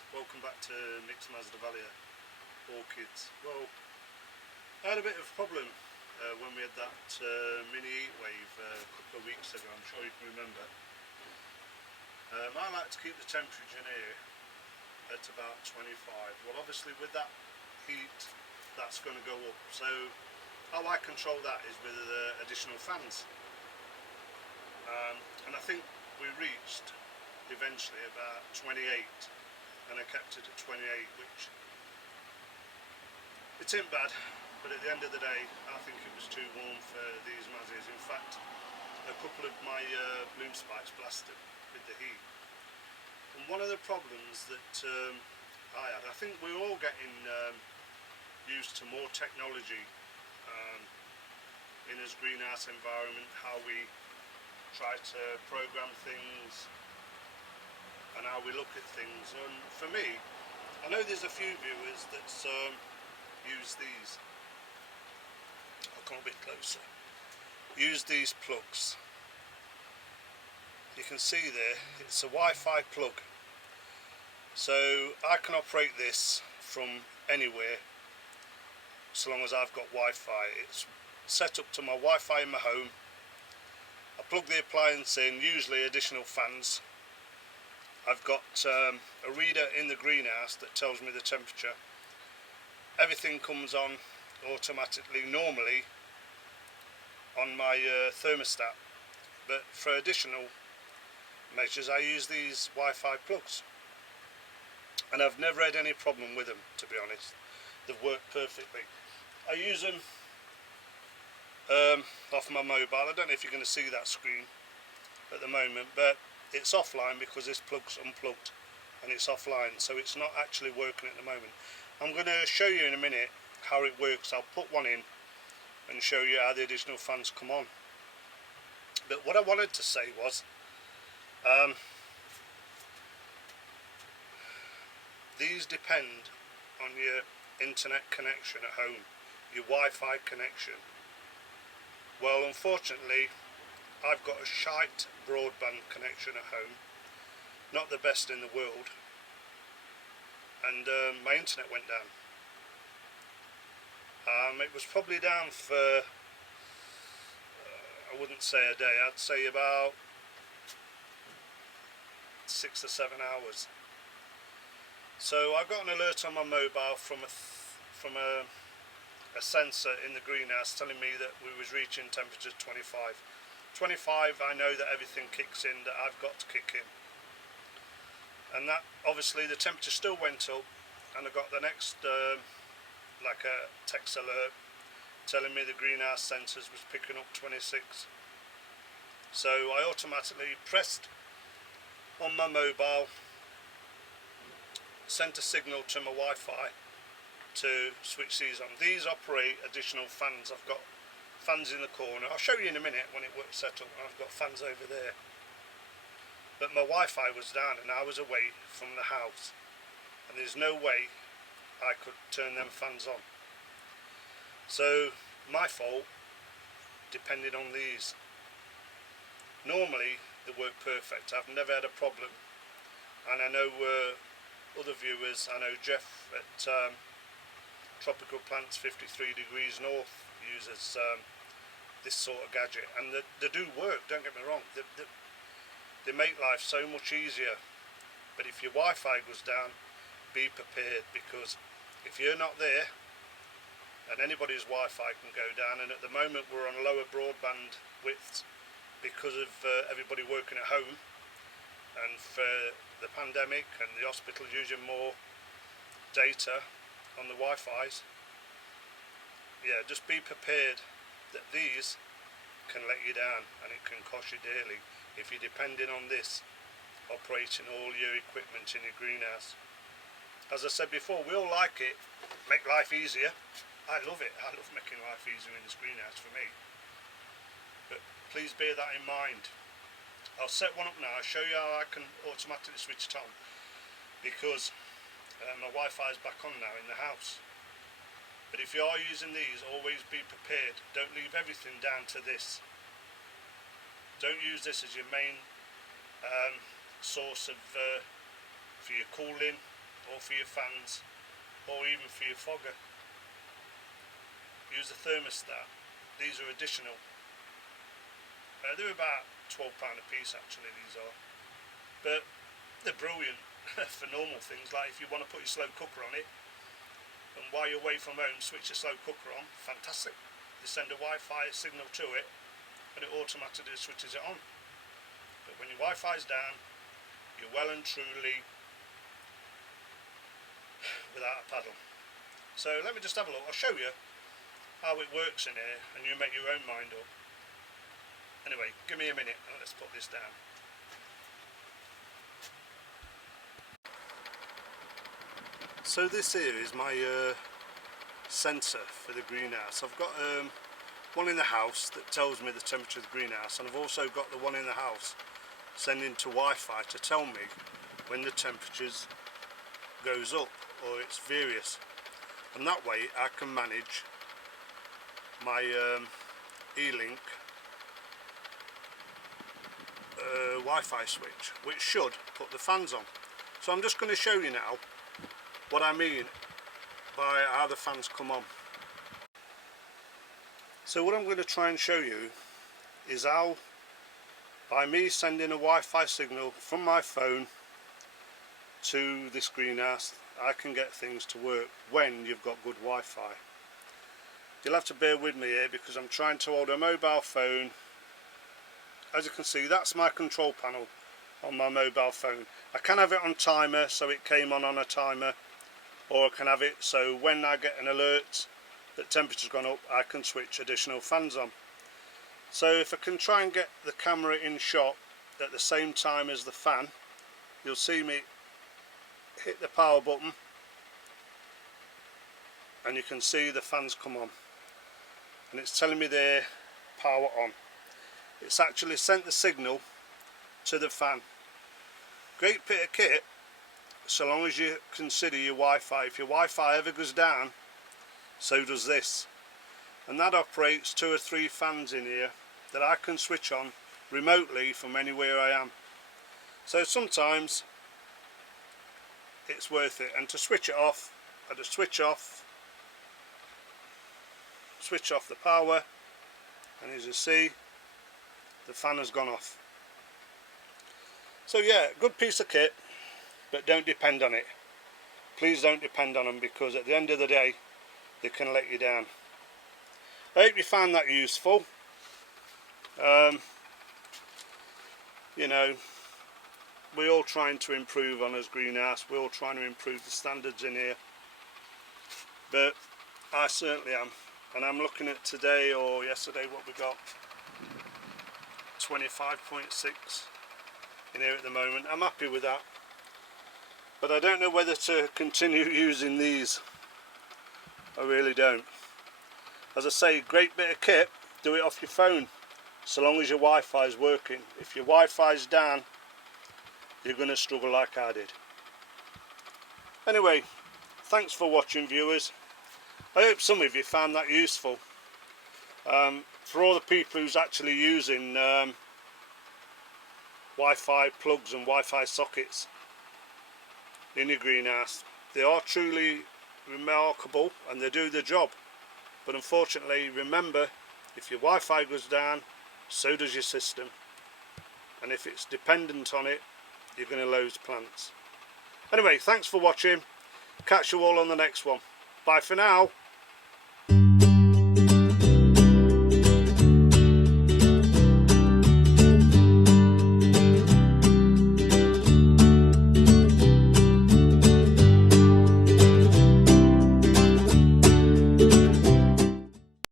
guys, welcome back to Masdevallia orchids. Well, I had a bit of a problem when we had that mini heat wave a couple of weeks ago. I'm sure you can remember. I like to keep the temperature in here at about 25. Well, obviously with that heat, that's going to go up. So how I control that is with additional fans. And I think we reached eventually about 28, and I kept it at 28, which it ain't bad, but at the end of the day I think it was too warm for these mazzies. In fact, a couple of my bloom spikes blasted with the heat. And one of the problems that I think we're all getting used to more technology in this greenhouse environment, how we try to program things and how we look at things. And for me, I know there's a few viewers that use these. I'll come a bit closer. Use these plugs. You can see there, it's a Wi-Fi plug. So I can operate this from anywhere, so long as I've got Wi-Fi. It's set up to my Wi-Fi in my home. I plug the appliance in, usually additional fans. I've got a reader in the greenhouse that tells me the temperature. Everything comes on automatically, normally on my thermostat, but for additional measures I use these Wi-Fi plugs, and I've never had any problem with them, to be honest. They've worked perfectly. I use them off my mobile. I don't know if you're going to see that screen at the moment, but it's offline because this plug's unplugged and it's offline, so it's not actually working at the moment. I'm going to show you in a minute how it works. I'll put one in and show you how the additional fans come on. But what I wanted to say was, these depend on your internet connection at home, your Wi-Fi connection. Well, unfortunately, I've got a shite broadband connection at home, not the best in the world, and my internet went down. It was probably down for, I wouldn't say a day, I'd say about 6 or 7 hours. So I got an alert on my mobile from a sensor in the greenhouse telling me that we was reaching temperature 25. 25, I know that everything kicks in, that I've got to kick in. And that, obviously, the temperature still went up, and I got the next, like a text alert, telling me the greenhouse sensors was picking up 26. So I automatically pressed on my mobile, sent a signal to my Wi-Fi to switch these on. These operate additional fans. I've got fans in the corner. I'll show you in a minute when it works set up. I've got fans over there. But my Wi-Fi was down and I was away from the house, and there's no way I could turn them fans on. So my fault, depending on these. Normally they work perfect. I've never had a problem, and I know other viewers, I know Jeff at Tropical Plants 53 Degrees North uses this sort of gadget, and they do work, don't get me wrong. They make life so much easier, but if your Wi-Fi goes down, be prepared, because if you're not there, and anybody's Wi-Fi can go down. And at the moment we're on lower broadband widths because of everybody working at home, and for the pandemic and the hospitals using more data on the Wi-Fi's. Yeah, just be prepared that these can let you down, and it can cost you dearly if you're depending on this operating all your equipment in your greenhouse. As I said before, we all like it, make life easier. I love it. I love making life easier in this greenhouse for me. But please bear that in mind. I'll set one up now. I'll show you how I can automatically switch it on, because my Wi-Fi is back on now in the house. But if you are using these, always be prepared. Don't leave everything down to this. Don't use this as your main source of for your cooling, or for your fans, or even for your fogger. Use a thermostat. These are additional. They're about £12 a piece actually, these are. But they're brilliant for normal things, like if you want to put your slow cooker on it, and while you're away from home, switch your slow cooker on, fantastic. You send a Wi-Fi signal to it, and it automatically switches it on. But when your Wi-Fi's down, you're well and truly without a paddle. So let me just have a look. I'll show you how it works in here, and you make your own mind up. Anyway, give me a minute and let's put this down. So this here is my sensor for the greenhouse. I've got one in the house that tells me the temperature of the greenhouse, and I've also got the one in the house sending to Wi-Fi to tell me when the temperatures goes up or it's various, and that way I can manage my E-Link Wi-Fi switch, which should put the fans on. So I'm just going to show you now what I mean by how the fans come on. So what I'm going to try and show you is how, by me sending a Wi-Fi signal from my phone to this greenhouse, I can get things to work when you've got good Wi-Fi. You'll have to bear with me here because I'm trying to hold a mobile phone. As you can see, that's my control panel on my mobile phone. I can have it on timer, so it came on a timer, or I can have it so when I get an alert that temperature's gone up, I can switch additional fans on. So if I can try and get the camera in shot at the same time as the fan, you'll see me hit the power button and you can see the fans come on, and it's telling me there power on. It's actually sent the signal to the fan. Great bit of kit, so long as you consider your Wi-Fi. If your Wi-Fi ever goes down, so does this, and that operates 2 or 3 fans in here that I can switch on remotely from anywhere I am. So sometimes it's worth it. And to switch it off, I just switch off the power, and as you see, the fan has gone off. So yeah, good piece of kit, but don't depend on it. Please don't depend on them, because at the end of the day they can let you down. I hope you found that useful. You know, we're all trying to improve on us greenhouse, we're all trying to improve the standards in here, but I certainly am. And I'm looking at today or yesterday what we got, 25.6 in here at the moment. I'm happy with that, but I don't know whether to continue using these. I really don't. As I say, great bit of kit, do it off your phone, so long as your Wi-Fi is working. If your Wi-Fi is down, you're going to struggle like I did. Anyway, thanks for watching, viewers. I hope some of you found that useful. For all the people who's actually using Wi-Fi plugs and Wi-Fi sockets in your greenhouse, they are truly remarkable and they do the job. But unfortunately, remember, if your Wi-Fi goes down, so does your system. And if it's dependent on it, you're going to lose plants. Anyway, thanks for watching. Catch you all on the next one. Bye for now.